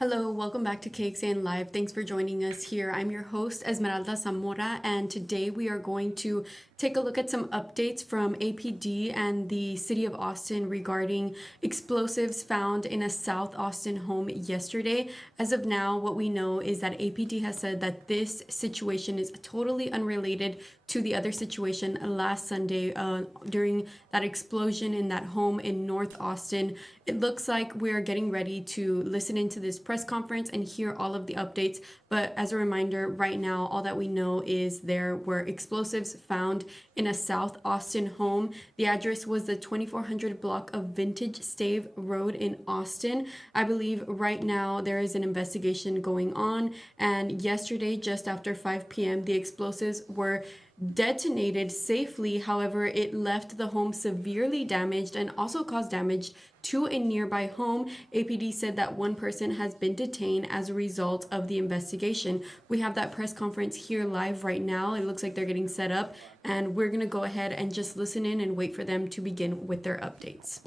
Hello, welcome back to KXAN Live. Thanks for joining us here. I'm your host, Esmeralda Zamora, and today we are going to take a look at some updates from APD and the City of Austin regarding explosives found in a South Austin home yesterday. As of now, what we know is that APD has said that this situation is totally unrelated to the other situation last Sunday during that explosion in that home in North Austin. It looks like we're getting ready to listen into this press conference and hear all of the updates. But as a reminder, right now, all that we know is there were explosives found in a South Austin home. The address was the 2400 block of Vintage Stave Road in Austin. I believe right now there is an investigation going on. And yesterday, just after 5 p.m., the explosives were detonated safely. However, it left the home severely damaged and also caused damage to a nearby home. APD said that one person has been detained as a result of the investigation. We have that press conference here live right now. It looks like they're getting set up, and we're going to go ahead and just listen in and wait for them to begin with their updates.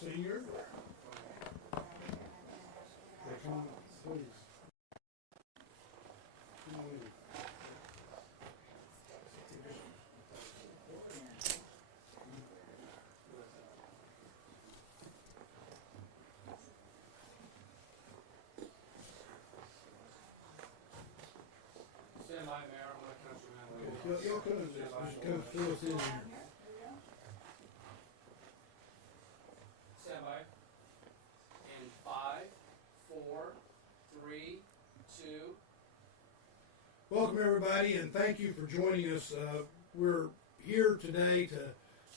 Senior? Come on, please. Come on in. Stand by, Mayor. I'm going to count you in. Y'all come just kind of fill us in here. Stand by. In 5, 4, 3, 2. Welcome, everybody, and thank you for joining us. We're here today to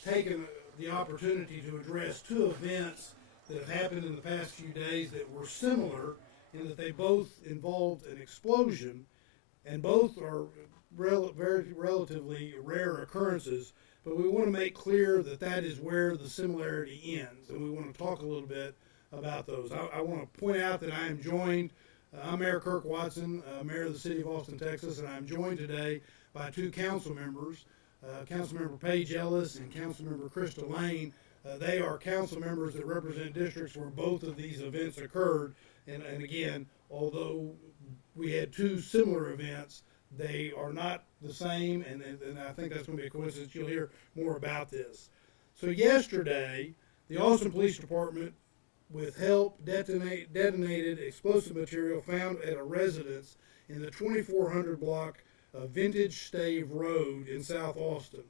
take the opportunity to address two events that have happened in the past few days that were similar in that they both involved an explosion, and both are very relatively rare occurrences. But we want to make clear that that is where the similarity ends, and we want to talk a little bit about those. I want to point out that I am joined, I'm Mayor Kirk Watson, Mayor of the City of Austin, Texas, and I'm joined today by two council members, Councilmember Paige Ellis and Councilmember Krista Lane. They are council members that represent districts where both of these events occurred, and again, although we had two similar events, they are not the same, and I think that's going to be a coincidence. You'll hear more about this. So yesterday, the Austin Police Department, with help, detonated explosive material found at a residence in the 2400 block of Vintage Stave Road in South Austin.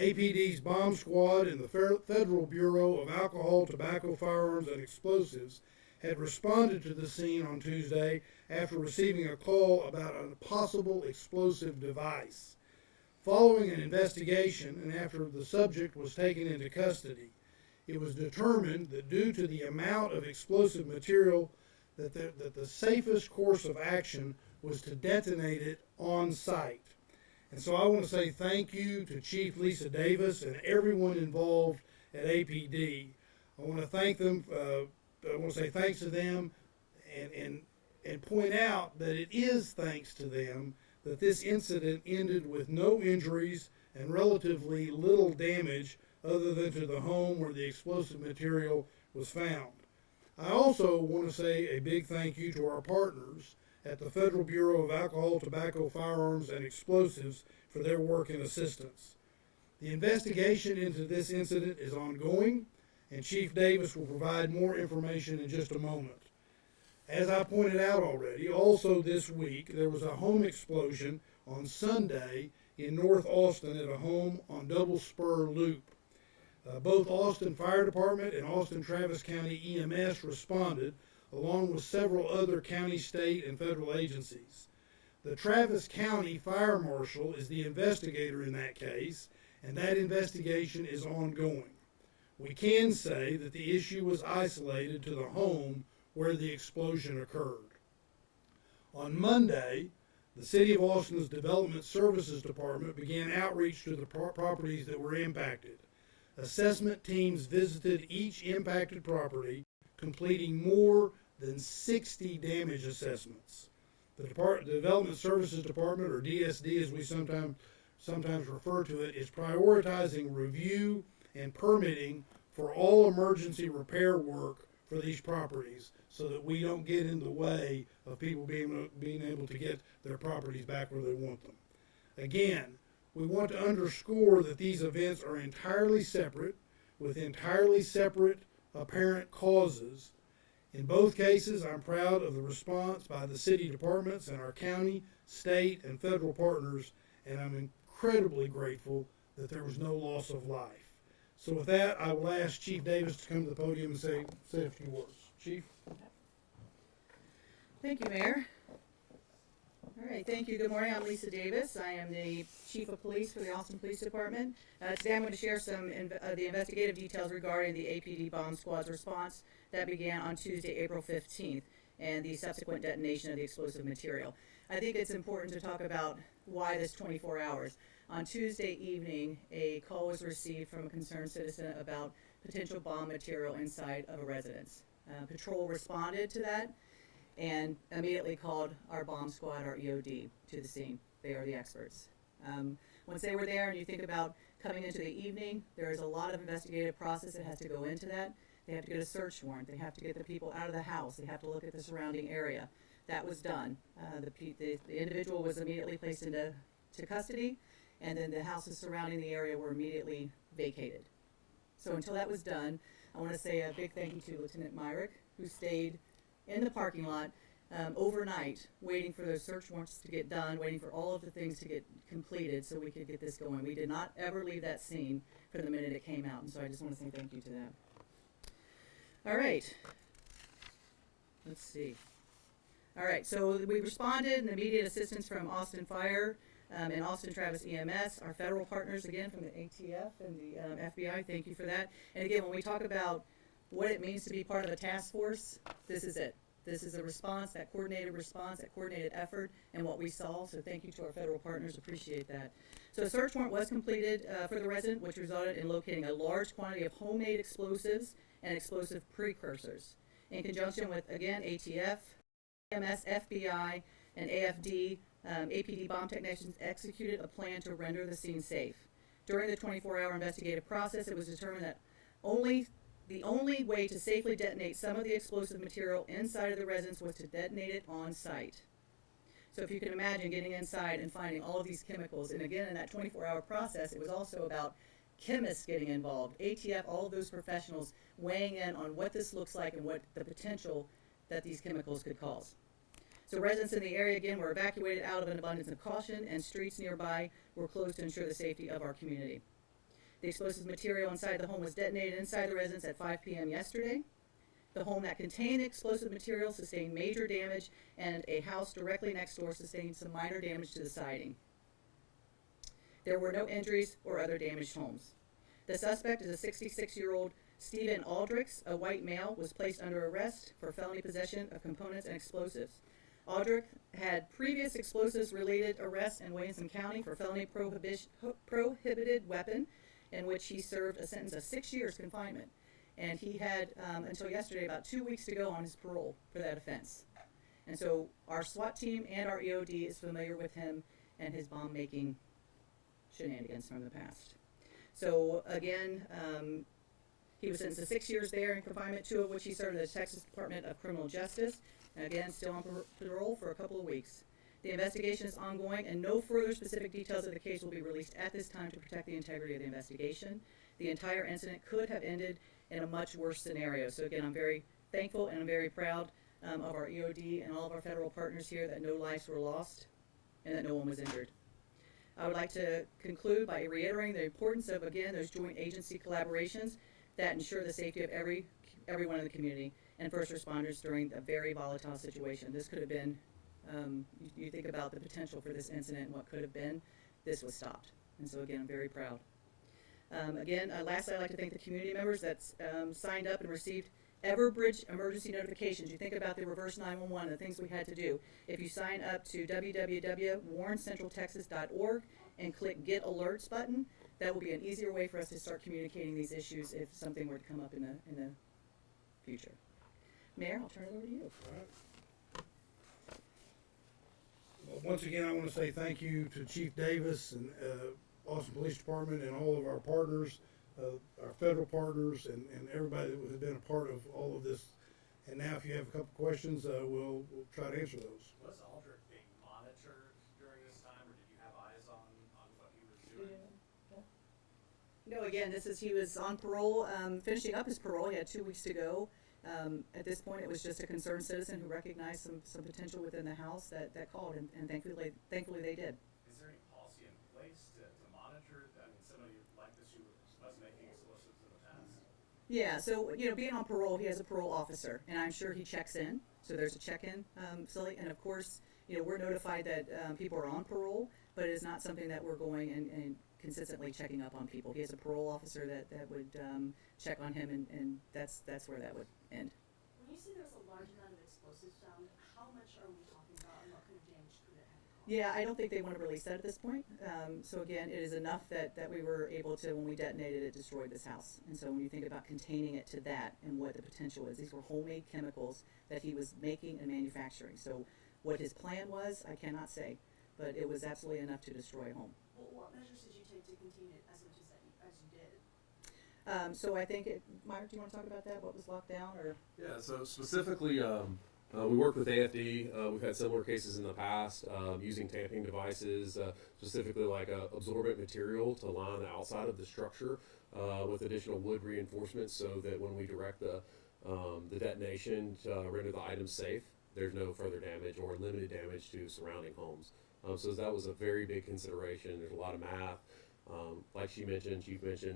APD's bomb squad and the Federal Bureau of Alcohol, Tobacco, Firearms, and Explosives had responded to the scene on Tuesday after receiving a call about a possible explosive device. Following an investigation and after the subject was taken into custody, it was determined that due to the amount of explosive material that the safest course of action was to detonate it on site. And so I want to say thank you to Chief Lisa Davis and everyone involved at APD. I want to thank them. I want to say thanks to them and point out that it is thanks to them that this incident ended with no injuries and relatively little damage other than to the home where the explosive material was found. I also want to say a big thank you to our partners at the Federal Bureau of Alcohol, Tobacco, Firearms, and Explosives for their work and assistance. The investigation into this incident is ongoing, and Chief Davis will provide more information in just a moment. As I pointed out already, also this week, there was a home explosion on Sunday in North Austin at a home on Double Spur Loop. Both Austin Fire Department and Austin Travis County EMS responded, along with several other county, state, and federal agencies. The Travis County Fire Marshal is the investigator in that case, and that investigation is ongoing. We can say that the issue was isolated to the home where the explosion occurred. On Monday, the City of Austin's Development Services Department began outreach to the properties that were impacted. Assessment teams visited each impacted property, completing more than 60 damage assessments. The Development Services Department, or DSD as we sometimes refer to it, is prioritizing review and permitting for all emergency repair work for these properties so that we don't get in the way of people being able to get their properties back where they want them. Again, we want to underscore that these events are entirely separate, with entirely separate apparent causes. In both cases, I'm proud of the response by the city departments and our county, state, and federal partners, and I'm incredibly grateful that there was no loss of life. So with that, I will ask Chief Davis to come to the podium and say a few words. Chief? Thank you, Mayor. All right, thank you. Good morning. I'm Lisa Davis. I am the Chief of Police for the Austin Police Department. Today I'm going to share some the investigative details regarding the APD bomb squad's response that began on Tuesday, April 15th, and the subsequent detonation of the explosive material. I think it's important to talk about why this 24 hours. On Tuesday evening, a call was received from a concerned citizen about potential bomb material inside of a residence. Patrol responded to that and immediately called our bomb squad, our EOD, to the scene. They are the experts. Once they were there, and you think about coming into the evening, there is a lot of investigative process that has to go into that. They have to get a search warrant. They have to get the people out of the house. They have to look at the surrounding area. That was done. The individual was immediately placed into custody, and then the houses surrounding the area were immediately vacated. So until that was done, I want to say a big thank you to Lieutenant Myrick, who stayed in the parking lot overnight, waiting for those search warrants to get done, waiting for all of the things to get completed so we could get this going. We did not ever leave that scene from the minute it came out, and so I just want to say thank you to them. All right. Let's see. All right, so we responded in immediate assistance from Austin Fire and Austin Travis EMS, our federal partners, again, from the ATF and the FBI. Thank you for that. And again, when we talk about what it means to be part of a task force, this is it. This is a response, that coordinated effort, and what we saw. So thank you to our federal partners. Appreciate that. So a search warrant was completed for the resident, which resulted in locating a large quantity of homemade explosives and explosive precursors. In conjunction with, again, ATF, EMS, FBI, and AFD, APD bomb technicians executed a plan to render the scene safe. During the 24-hour investigative process, it was determined that the only way to safely detonate some of the explosive material inside of the residence was to detonate it on site. So if you can imagine getting inside and finding all of these chemicals, and again, in that 24-hour process, it was also about chemists getting involved, ATF, all of those professionals weighing in on what this looks like and what the potential that these chemicals could cause. So residents in the area, again, were evacuated out of an abundance of caution, and streets nearby were closed to ensure the safety of our community. The explosive material inside the home was detonated inside the residence at 5 p.m. yesterday. The home that contained the explosive material sustained major damage, and a house directly next door sustained some minor damage to the siding. There were no injuries or other damaged homes. The suspect is a 66-year-old Stephen Aldrich, a white male, was placed under arrest for felony possession of components and explosives. Aldrich had previous explosives-related arrests in Williamson County for felony prohibited weapon, in which he served a sentence of 6 years confinement. And he had, until yesterday, about 2 weeks to go on his parole for that offense. And so our SWAT team and our EOD is familiar with him and his bomb-making shenanigans from the past. So again, he was sentenced to 6 years there in confinement, 2 of which he served in the Texas Department of Criminal Justice. And again, still on parole for a couple of weeks. The investigation is ongoing, and no further specific details of the case will be released at this time to protect the integrity of the investigation. The entire incident could have ended in a much worse scenario. So again, I'm very thankful and I'm very proud of our EOD and all of our federal partners here that no lives were lost and that no one was injured. I would like to conclude by reiterating the importance of, again, those joint agency collaborations that ensure the safety of everyone in the community and first responders during a very volatile situation. This could have been, you think about the potential for this incident and what could have been, this was stopped. And so again, I'm very proud. Lastly, I'd like to thank the community members that signed up and received Everbridge emergency notifications. You think about the reverse 911, the things we had to do. If you sign up to www.warrencentraltexas.org and click Get Alerts button, that will be an easier way for us to start communicating these issues if something were to come up in the future. Mayor, I'll turn it over to you. All right. Well, once again, I want to say thank you to Chief Davis and Austin Police Department and all of our partners, our federal partners, and everybody that has been a part of all of this. And now, if you have a couple questions, we'll try to answer those. Was Aldrich being monitored during this time, or did you have eyes on what he was doing? No, again, he was on parole, finishing up his parole. He had 2 weeks to go. At this point, it was just a concerned citizen who recognized some potential within the house that called, and thankfully they did. Is there any policy in place to monitor? I mean, somebody like this who was making explosives in the past? Yeah, so, being on parole, he has a parole officer, and I'm sure he checks in. So there's a check-in facility, and of course, we're notified that people are on parole, but it is not something that we're going and consistently checking up on people. He has a parole officer that would check on him, and that's where that would end. When you say there was a large amount of explosives found, how much are we talking about, and what kind of damage could it have caused? Yeah, I don't think they want to release that at this point. So again, it is enough that we were able to, when we detonated it, destroy this house. And so when you think about containing it to that and what the potential is, these were homemade chemicals that he was making and manufacturing. So what his plan was, I cannot say, but it was absolutely enough to destroy a home. Well, what measures did you take to contain it as much as you did? So I think, Myra, do you want to talk about that? What was locked down, or? Yeah, so specifically, we work with AFD. We've had similar cases in the past using tamping devices, specifically like absorbent material to line the outside of the structure with additional wood reinforcements so that when we direct the detonation to render the item safe, there's no further damage or limited damage to surrounding homes. So that was a very big consideration. There's a lot of math. Like Chief mentioned,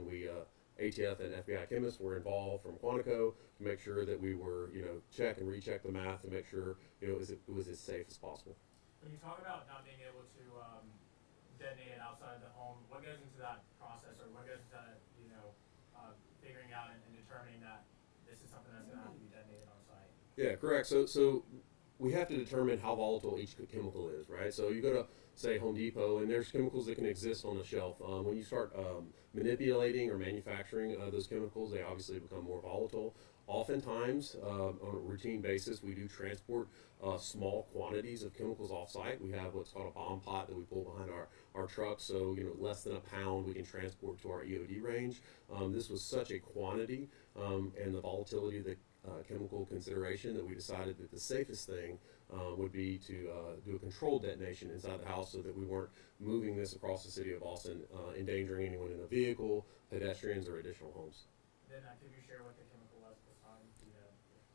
we ATF and FBI chemists were involved from Quantico to make sure that we were, check and recheck the math to make sure, it was as safe as possible. When you talk about not being able to detonate it outside the home, what goes into that process, or what goes into figuring out and determining that this is something that's going to have to be detonated on site? Yeah, correct. So we have to determine how volatile each chemical is, right? So you go to, say, Home Depot, and there's chemicals that can exist on the shelf. When you start manipulating or manufacturing those chemicals, they obviously become more volatile. Oftentimes, on a routine basis, we do transport small quantities of chemicals off-site. We have what's called a bomb pot that we pull behind our trucks, so less than a pound we can transport to our EOD range. This was such a quantity and the volatility of the chemical consideration that we decided that the safest thing would be to do a controlled detonation inside the house so that we weren't moving this across the city of Austin, endangering anyone in a vehicle, pedestrians, or additional homes. Then could you share what the chemical was this time?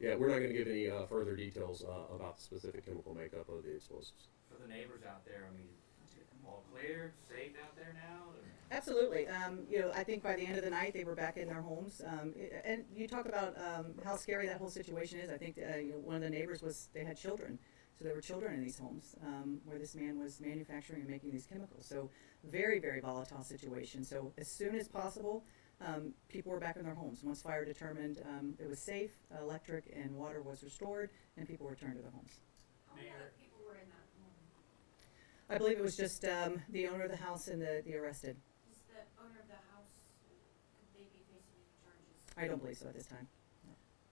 Yeah, we're not going to give any further details about the specific chemical makeup of the explosives. For the neighbors out there, I mean, all cleared, safe out there now? Absolutely. I think by the end of the night they were back in their homes. And you talk about how scary that whole situation is. I think one of the neighbors they had children. So there were children in these homes where this man was manufacturing and making these chemicals. So very, very volatile situation. So as soon as possible, people were back in their homes. Once fire determined it was safe, electric and water was restored, and people returned to their homes. How many other people were in that home? I believe it was just the owner of the house and the arrested. Is the owner of the house, could they be facing any charges? I don't believe so at this time.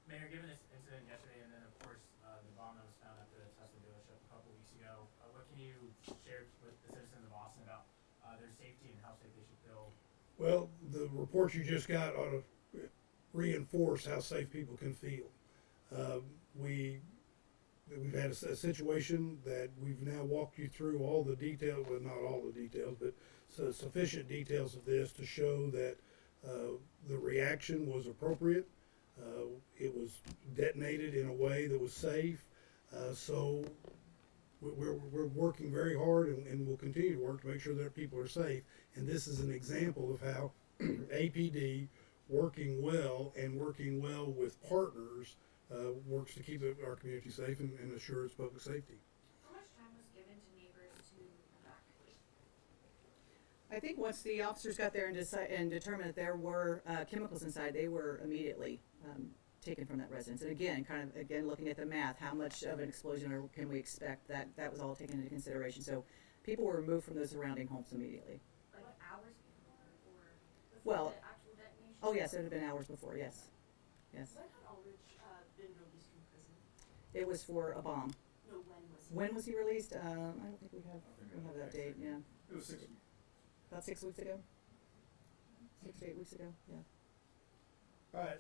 Mayor, given this incident yesterday, and then of course the bomb that was found at the Tesla dealership a couple weeks ago, what can you share with the citizens of Austin about their safety and how safe they should feel? Well, the report you just got ought to reinforce how safe people can feel. We've had a situation that we've now walked you through all the details, well, not all the details, but sufficient details of this to show that the reaction was appropriate. It was detonated in a way that was safe. So we're working very hard and we'll continue to work to make sure that people are safe. And this is an example of how APD working well with partners works to keep our community safe and assure its public safety. How much time was given to neighbors to evacuate? I think once the officers got there and determined that there were chemicals inside, they were immediately taken from that residence. And again, looking at the math, how much of an explosion can we expect? That was all taken into consideration. So people were removed from those surrounding homes immediately. Like hours before, or before Well, the actual detonation? oh yes, it had been hours before. Yes, yes. When had Aldrich been released from prison? It was for a bomb. No, when was he? When was he released? I don't think we have that date. Yeah, It was 6 weeks. about 6 weeks ago. 6 to 8 weeks ago. Yeah. All right.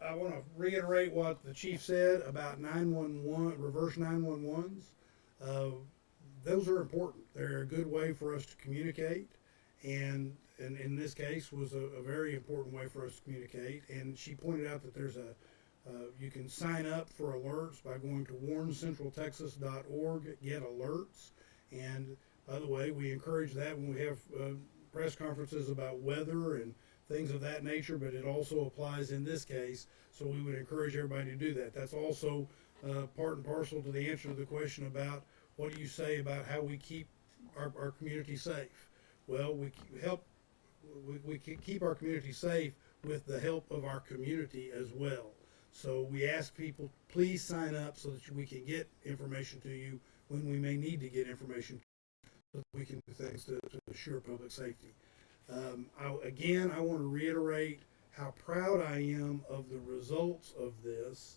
I want to reiterate what the chief said about 911, reverse 911s. Those are important. They're a good way for us to communicate, and in this case was a very important way for us to communicate. And she pointed out that there's you can sign up for alerts by going to warncentraltexas.org, get alerts. And by the way, we encourage that when we have press conferences about weather and things of that nature, but it also applies in this case, so we would encourage everybody to do that. That's also part and parcel to the answer to the question about what do you say about how we keep our community safe. Well, we keep our community safe with the help of our community as well. So we ask people, please sign up so that we can get information to you when we may need to get information so that we can do things to assure public safety. I want to reiterate how proud I am of the results of this.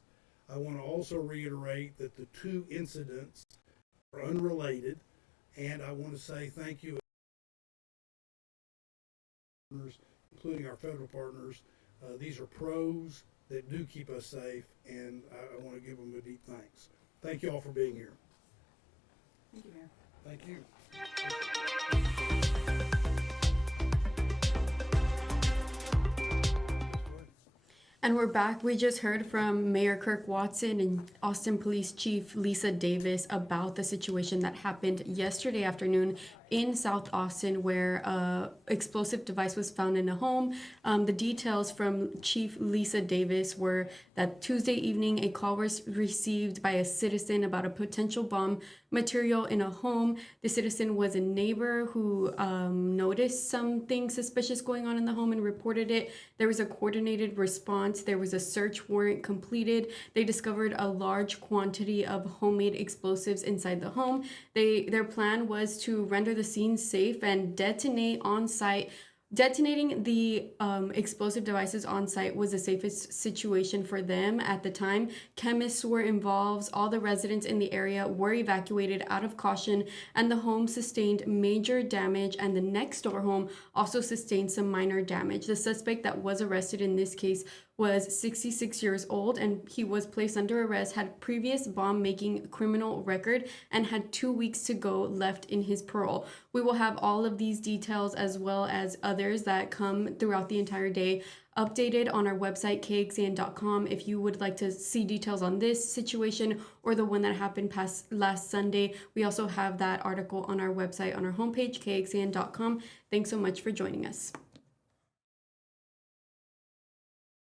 I want to also reiterate that the two incidents are unrelated, and I want to say thank you, including our federal partners. These are pros that do keep us safe, and I want to give them a deep thanks. Thank you all for being here. Thank you, Mayor. Thank you. And we're back. We just heard from Mayor Kirk Watson and Austin Police Chief Lisa Davis about the situation that happened yesterday afternoon in South Austin, where an explosive device was found in a home. The details from Chief Lisa Davis were that Tuesday evening, a call was received by a citizen about a potential bomb material in a home. The citizen was a neighbor who noticed something suspicious going on in the home and reported it. There was a coordinated response. There was a search warrant completed. They discovered a large quantity of homemade explosives inside the home. Their plan was to render the scene safe and detonate on site. Detonating the explosive devices on site was the safest situation for them at the time. Chemists were involved. All the residents in the area were evacuated out of caution, and the home sustained major damage, and the next door home also sustained some minor damage. The suspect that was arrested in this case was 66 years old, and he was placed under arrest, had previous bomb-making criminal record, and had 2 weeks to go left in his parole. We will have all of these details as well as others that come throughout the entire day updated on our website, kxan.com. If you would like to see details on this situation or the one that happened past last Sunday, we also have that article on our website on our homepage, kxan.com. Thanks so much for joining us.